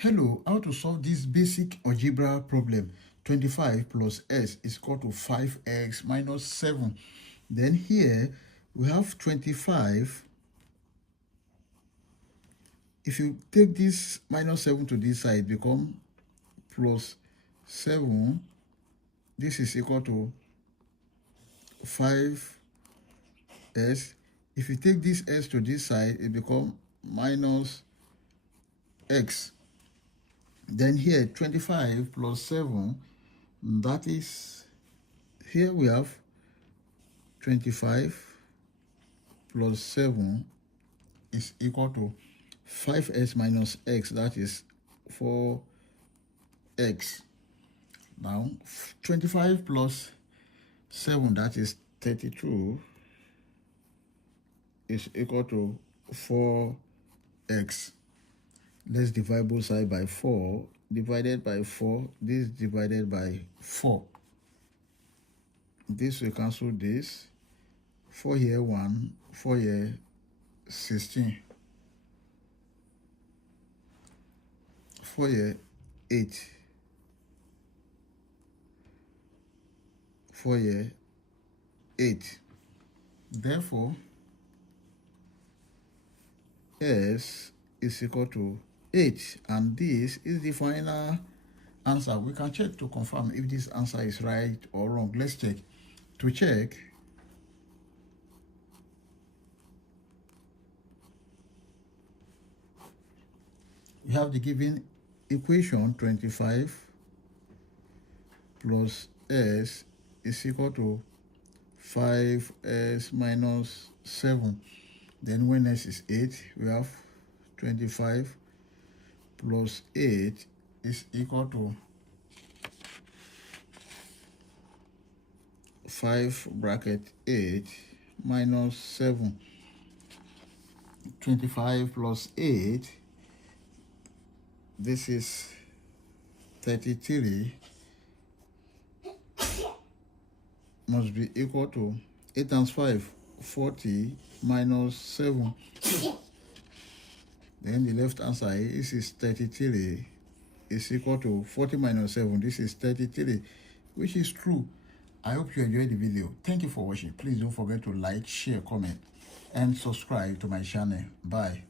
Hello, how to solve this basic algebra problem. 25 plus s is equal to 5x minus 7. Then here we have 25. If you take this minus 7 to this side, become plus 7. This is equal to 5s. If you take this s to this side, it becomes minus x. Then here 25 plus 7, that is, here we have 25 plus 7 is equal to 5s minus x, that is 4x. Now 25 plus 7, that is 32, is equal to 4x. Let's divide both sides by 4. Divided by 4, this divided by 4. This will cancel this. 4 here 1, 4 here 16. 4 here 8. 4 here 8. Therefore, s is equal to 8, and this is the final answer. We can check to confirm if this answer is right or wrong. Let's check. To check, we have the given equation 25 plus s is equal to 5s minus 7. Then when s is 8, we have 25 plus 8 is equal to 5 bracket 8 minus 7. 25 plus 8, this is 33, must be equal to 8 times 5, 40 minus 7. Then the left hand side, this is 33, is equal to 40 minus 7. This is 33, which is true. I hope you enjoyed the video. Thank you for watching. Please don't forget to like, share, comment, and subscribe to my channel. Bye.